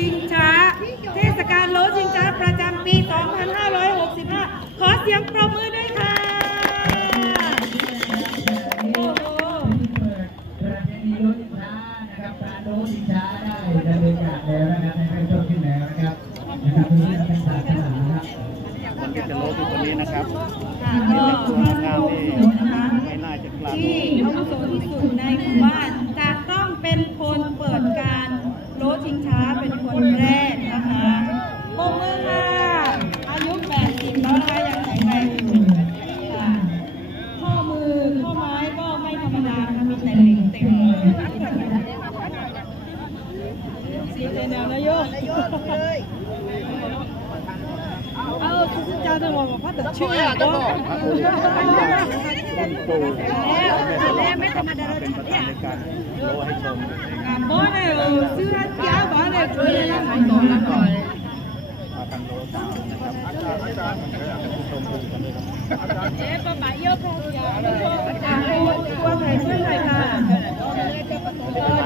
ชิงช้าเทศกาลโลชิงช้าประจำปี 2565 ขอเสียงปรบมือด้วยค่ะโอ้โหประเพณีโลชิงช้านะครับการโลชิงช้าได้ดำเนินการแล้วนะครับให้เริ่มขึ้นแล้วนะครับนี่เป็นศาสนาครับคนที่จะโลคือคนนี้นะครับที่แต่งตัวงามนี่ไม่น่าจะกล้าที่อาวุโสที่สุดในหมู่บ้านจะต้องเป็นคนเปิดการโลชิงช้าเป็นคนแรกนะคะปรบมือค่ะอายุ80แล้วนะคะยังแข็งแรงอยู่ค่ะข้อมือข้อไม้ก็ไม่ธรรมดาค่ะมีแต่เหล็กเต็มสีเนวนะโย진짜 좀 봤다. 추위야 너.ไม่ธรรมดาเราฉันเนี่ยบ้านเนี่ยซื้อร้านยาบ้านเนี่ยช่วยยังไงต่อละก่อนป้าป๋าเยอะพออย่าตัวไหนช่วยหน่อยค่ะ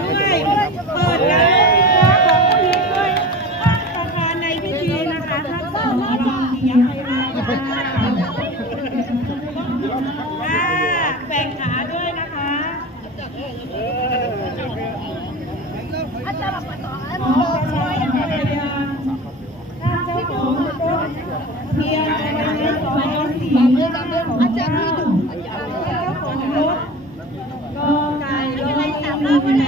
ด้วยเปิดแล้วของผู้หญิงด้วยประธานในพิธีนะคะท่านสมรองอยากให้มาแบ่งขาด้วยนะคะอาจารย์มาต่อขอใช้พยานท่านเจ้าของรถเพียงใน2 4ของอาจารย์ที่ดูเจ้าของรถกอไก่รอสามรอบวันไหน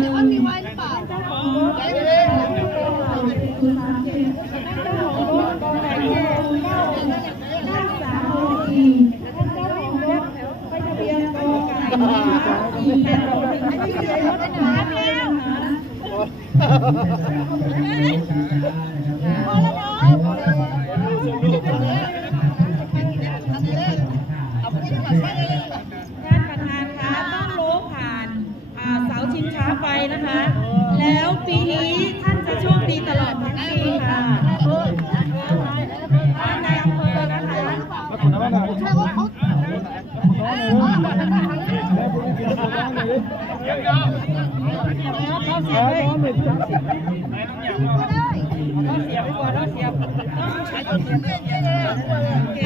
แต่ว่ามีไว้หรือเปล่าเจ้าของรถเจ้าของรถกอไก่เจ้าเสาชิงช้าไปนะคะแล้วปีนี้ท่านจะโชคดีตลอดทั้งปีค่ะในอำเภอนะคะ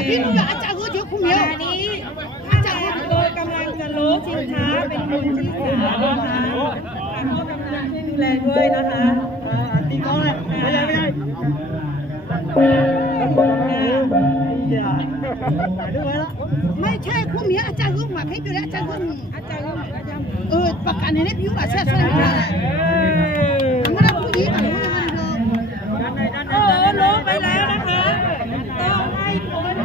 พี่นุ่มอาจารย์ก็เดี๋ยวคุณเมียนี้อาจารย์โดยกำลังจะโลชิงช้าเป็นคนที่3นะคะก็กำลังช่วยดูแลด้วยนะคะตีกองเลยไม่ได้ไม่ใช่คุณเมียอาจารย์ก็มาให้ดูแลอาจารย์ก็ประกันในนี้พี่ว่าเชื่อช่วยไม่ได้ไม่ได้ผู้หญิงอะไรโลไปแล้วนะคะต้องให้คน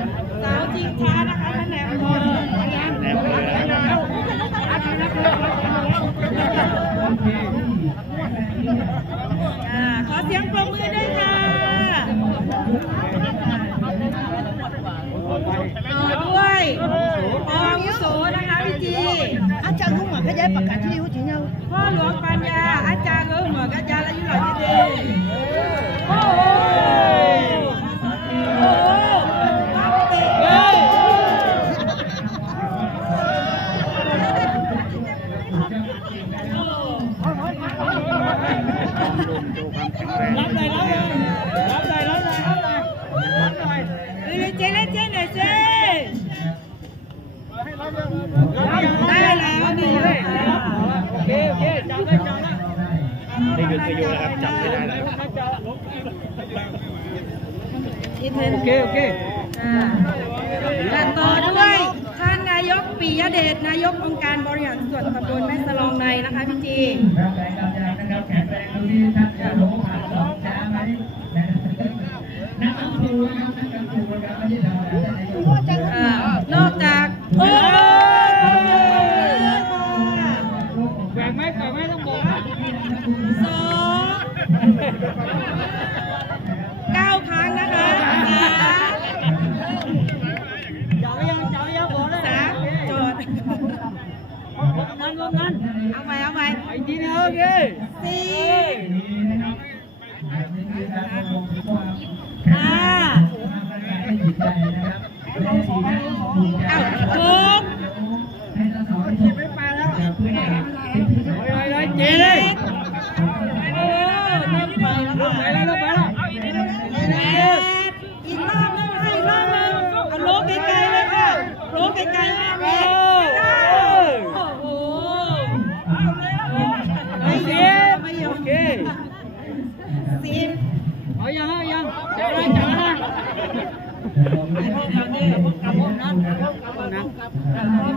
สาวชิงช้านะคะท่านแหนมพอขอเสียงปรบมือด้วยค่ะด้วยอาวุโสนะคะพี่จีอาจารย์ก็เหมือนขยายประกาศที่อยู่จริงๆพ่อหลวงปัญญาอาจารย์ก็เหมือนอาจารย์อายุหลายปีโอ้โหรับเลยเจ๊หน่อยเจ๊ได้แล้วโอเคจับได้นี่คือจะอยู่นะครับจับไม่ได้แล้วโอเคและต่อด้วยท่านนายกปิยเดชนายกองค์การบริหารส่วนตำบลแม่สลองในนะคะพี่จีนอกจากโอ้แหวกไหมต้องบอก9 ครั้งนะคะจ่ายยังบอกเลย3 จอดนั้นเอาไปอีกทีนึงโอเค4 5 6 7 8 9 10 10เอายังจับเลย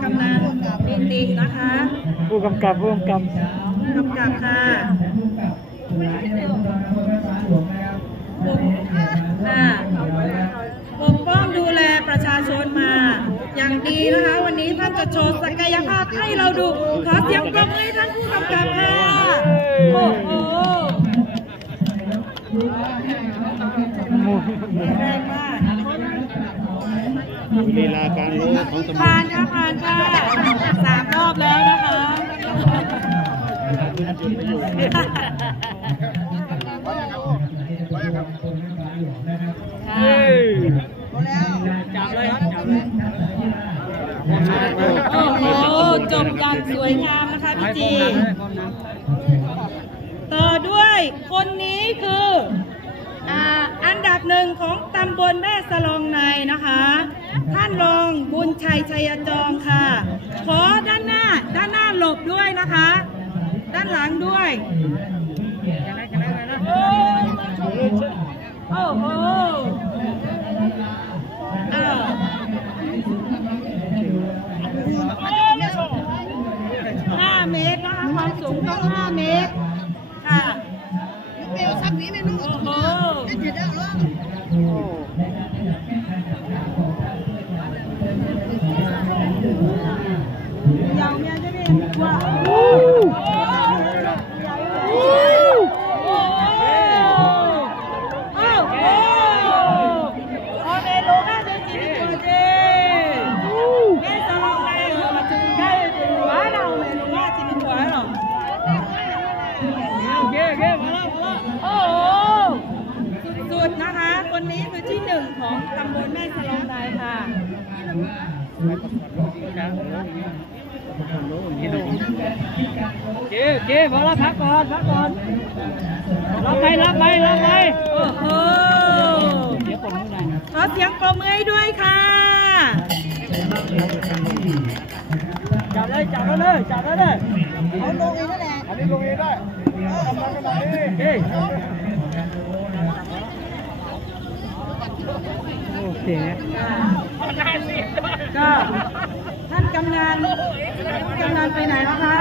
กำนันปิตินะคะผู้กำกับค่ะปกป้องดูแลประชาชนมาอย่างดีนะคะวันนี้ท่านจะโชว์ศักยภาพให้เราดูขอเสียงปรบมือให้ท่านผู้กำกับค่ะโอ้โหแรงมากลีลาการเลือกของตำรวจผ่านค่ะ3 รอบแล้วนะคะจับเลยครับจับเลยโอ้โหจบอย่างสวยงามนะคะพี่จีต่อด้วยคนนี้คืออันดับ1ของตำบลแม่สลองในนะคะท่านรองบุญชัยชัยจองค่ะขอด้านหน้าหลบด้วยนะคะด้านหลังด้วยโอ้โห5 เมตรนะคะความสูงต้อง5 เมตรค่ะโอ้โหยาวเมียจะเป็นว้าวสุดนะคะคนนี้คือที่1ของตำบลแม่สลองไดค่ะเจ๊พอแล้วพักก่อนรับไปโอ้โหขอเสียงปรบมือให้ด้วยค่ะจับเลยเอาลงเองนั่นแหละอันนี้ลงเองได้โอเคก็ท่านกำนันไปไหนแล้วคะ